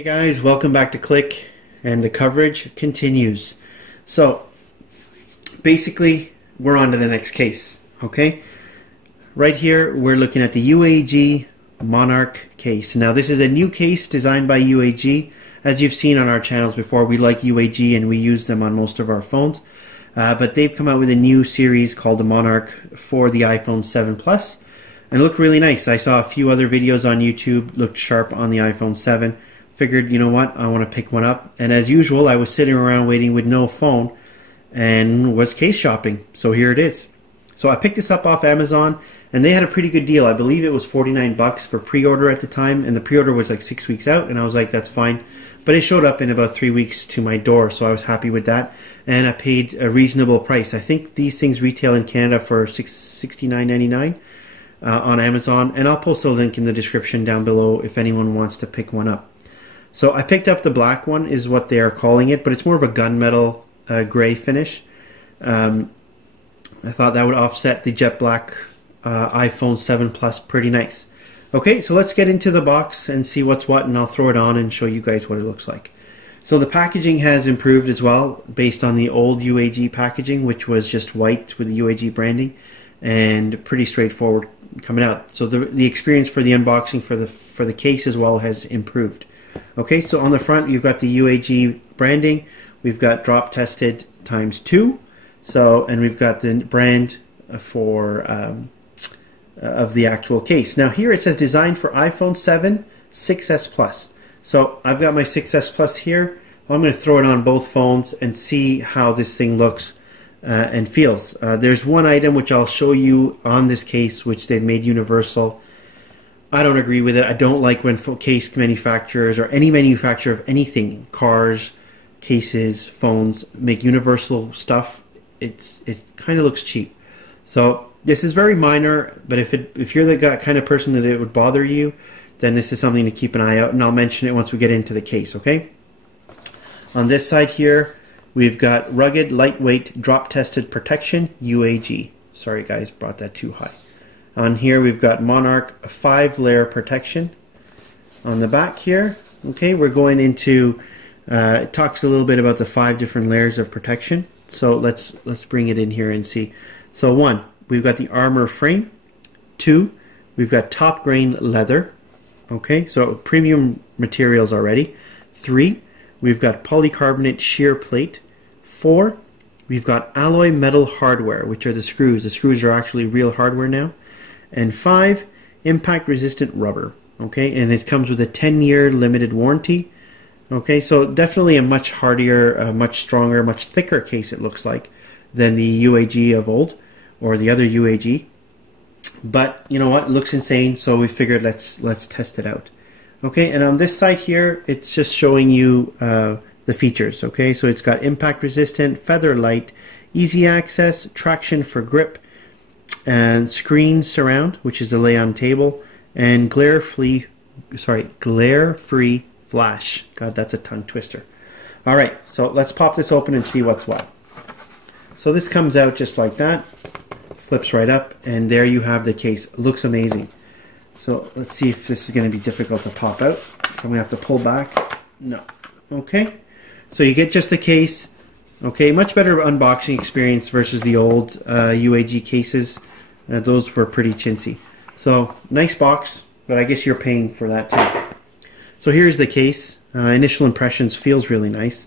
Hey guys, welcome back to Click, and the coverage continues. So basically we're on to the next case. Okay, right here we're looking at the UAG Monarch case. Now this is a new case designed by UAG. As you've seen on our channels before, we like UAG and we use them on most of our phones, but they've come out with a new series called the Monarch for the iPhone 7 Plus, and it looked really nice. I saw a few other videos on YouTube, looked sharp on the iPhone 7. Figured, you know what, I want to pick one up. And as usual, I was sitting around waiting with no phone and was case shopping. So here it is. So I picked this up off Amazon, and they had a pretty good deal. I believe it was 49 bucks for pre-order at the time, and the pre-order was like 6 weeks out, and I was like, that's fine. But it showed up in about 3 weeks to my door, so I was happy with that. And I paid a reasonable price. I think these things retail in Canada for $69.99 on Amazon, and I'll post a link in the description down below if anyone wants to pick one up. So I picked up the black one, is what they are calling it, but it's more of a gunmetal gray finish. I thought that would offset the jet black iPhone 7 Plus pretty nice. Okay, so let's get into the box and see what's what, and I'll throw it on and show you guys what it looks like. So the packaging has improved as well, based on the old UAG packaging, which was just white with the UAG branding, and pretty straightforward coming out. So the experience for the unboxing for the case as well has improved. Okay, so on the front you've got the UAG branding, we've got drop tested ×2, so, and we've got the brand for of the actual case. Now here it says designed for iPhone 7, 6S Plus. So I've got my 6S Plus here. I'm going to throw it on both phones and see how this thing looks and feels. There's one item which I'll show you on this case which they've made universal. I don't agree with it. I don't like when case manufacturers or any manufacturer of anything, cars, cases, phones, make universal stuff. It kind of looks cheap. So this is very minor, but if you're the kind of person that it would bother you, then this is something to keep an eye out, and I'll mention it once we get into the case, okay? On this side here, we've got rugged, lightweight, drop-tested protection, UAG. Sorry guys, brought that too high. On here we've got Monarch 5-layer protection. On the back here, okay, we're going into, it talks a little bit about the 5 different layers of protection. So let's bring it in here and see. So 1, we've got the armor frame. 2, we've got top grain leather. Okay, so premium materials already. 3, we've got polycarbonate shear plate. 4, we've got alloy metal hardware, which are the screws. The screws are actually real hardware now. And 5, impact resistant rubber. Okay, and it comes with a 10-year limited warranty. Okay, so definitely a much hardier, much stronger, much thicker case it looks like than the UAG of old, or the other UAG. But you know what, it looks insane, so we figured let's test it out. Okay, and on this side here, it's just showing you the features. Okay, so it's got impact resistant, feather light, easy access, traction for grip, and screen surround, which is a lay-on table, and glare-free flash. God, that's a tongue twister. All right, so let's pop this open and see what's what. So this comes out just like that, flips right up, and there you have the case. It looks amazing. So let's see if this is going to be difficult to pop out. If I'm going to have to pull back. No. Okay, so you get just the case. Okay, much better unboxing experience versus the old UAG cases. Those were pretty chintzy. So, nice box, but I guess you're paying for that too. So here's the case. Initial impressions, feels really nice.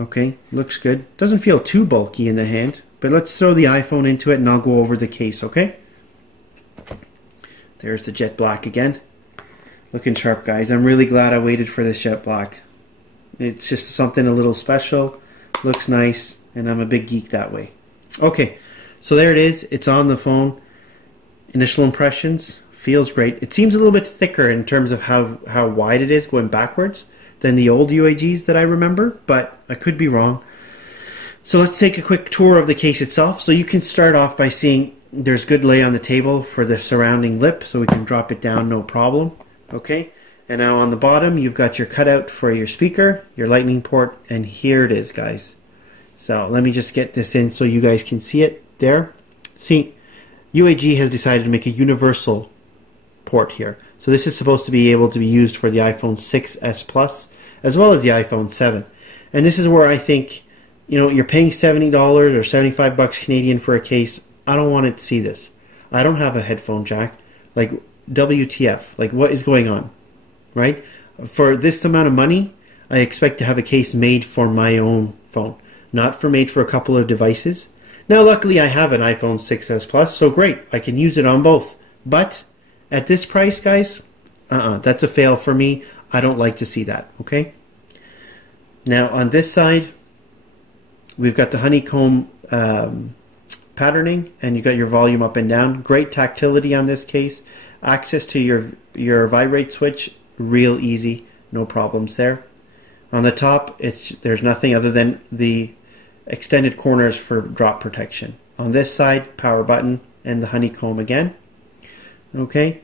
Okay, looks good. Doesn't feel too bulky in the hand, but let's throw the iPhone into it and I'll go over the case, okay? There's the jet black again. Looking sharp, guys. I'm really glad I waited for this jet black. It's just something a little special. Looks nice, and I'm a big geek that way. Okay, so there it is. It's on the phone. Initial impressions, feels great. It seems a little bit thicker in terms of how wide it is going backwards than the old UAGs that I remember, but I could be wrong. So let's take a quick tour of the case itself. So you can start off by seeing there's good lay on the table for the surrounding lip, so we can drop it down no problem. Okay, and now on the bottom you've got your cutout for your speaker, your lightning port, and here it is, guys. So let me just get this in so you guys can see it there. See, UAG has decided to make a universal port here. So this is supposed to be able to be used for the iPhone 6s Plus as well as the iPhone 7. And this is where I think, you know, you're paying $70 or $75 Canadian for a case. I don't want to see this. I don't have a headphone jack. Like, WTF? Like, what is going on? Right? For this amount of money, I expect to have a case made for my own phone, not made for a couple of devices. Now, luckily, I have an iPhone 6s Plus, so great. I can use it on both. But at this price, guys, that's a fail for me. I don't like to see that, okay? Now, on this side, we've got the honeycomb patterning, and you got your volume up and down. Great tactility on this case. Access to your vibrate switch, real easy, no problems there. On the top, there's nothing other than the extended corners for drop protection. On this side, power button and the honeycomb again. Okay,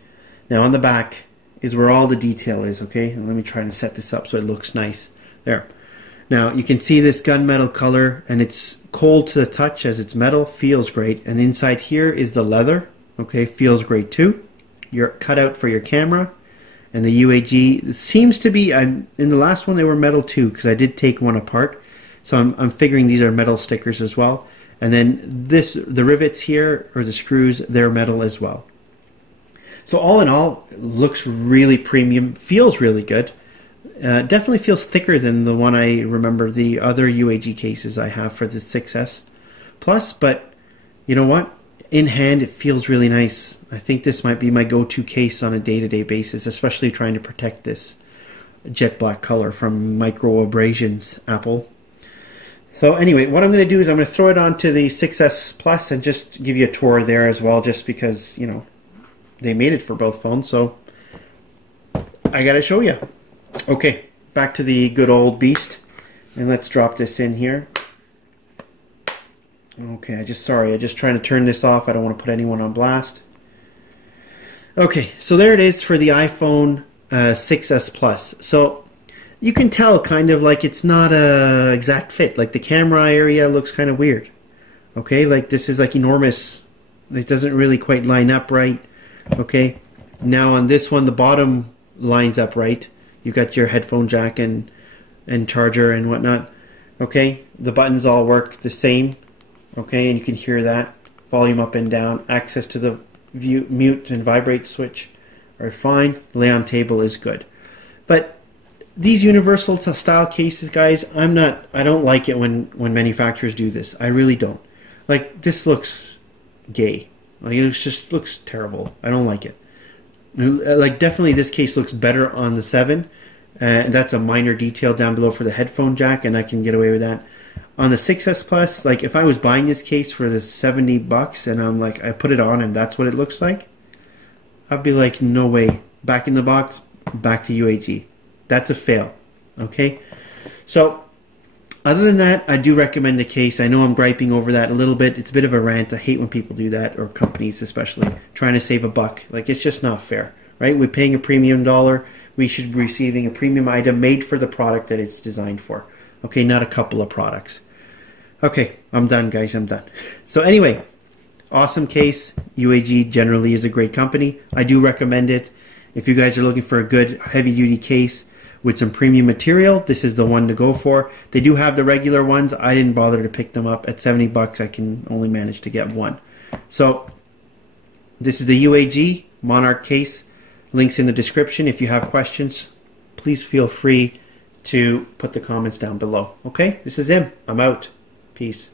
now on the back is where all the detail is. Okay, and let me try to set this up so it looks nice. There. Now you can see this gunmetal color, and it's cold to the touch as it's metal, feels great. And inside here is the leather. Okay, feels great too. Your cutout for your camera, and the UAG. It seems to be, in the last one they were metal too, because I did take one apart. So I'm figuring these are metal stickers as well. And then the rivets here, or the screws, they're metal as well. So all in all, it looks really premium, feels really good. Definitely feels thicker than the one I remember the other UAG cases I have for the 6S Plus. But you know what? In hand, it feels really nice. I think this might be my go-to case on a day-to-day basis, especially trying to protect this jet black color from micro abrasions, Apple. So anyway, what I'm going to do is I'm going to throw it onto the 6S Plus and just give you a tour there as well, just because, you know, they made it for both phones, so I got to show you. Okay, back to the good old beast, and let's drop this in here. Okay, I just trying to turn this off. I don't want to put anyone on blast. Okay, so there it is for the iPhone 6S Plus. So you can tell kind of like it's not a exact fit. Like the camera area looks kind of weird. Okay, like this is like enormous. It doesn't really quite line up right. Okay, now on this one the bottom lines up right. You got your headphone jack and charger and whatnot. Okay, the buttons all work the same. Okay, and you can hear that. Volume up and down. Access to the mute and vibrate switch are fine. Lay on table is good. But these universal style cases, guys, I don't like it when manufacturers do this. I really don't. Like, this looks gay. Like, it just looks terrible. I don't like it. Like, definitely this case looks better on the 7. And that's a minor detail down below for the headphone jack, and I can get away with that. On the 6S Plus, like, if I was buying this case for the $70 and I'm like, I put it on and that's what it looks like, I'd be like, no way. Back in the box, back to UAG. That's a fail. Okay? So, other than that, I do recommend the case. I know I'm griping over that a little bit. It's a bit of a rant. I hate when people do that, or companies especially, trying to save a buck. Like, it's just not fair, right? We're paying a premium dollar. We should be receiving a premium item made for the product that it's designed for. Okay, not a couple of products. Okay, I'm done, guys. I'm done. So anyway, awesome case. UAG generally is a great company. I do recommend it. If you guys are looking for a good heavy-duty case with some premium material, this is the one to go for. They do have the regular ones. I didn't bother to pick them up. At $70, I can only manage to get one. So this is the UAG Monarch case. Links in the description. If you have questions, please feel free to put the comments down below. Okay, this is him. I'm out. Peace.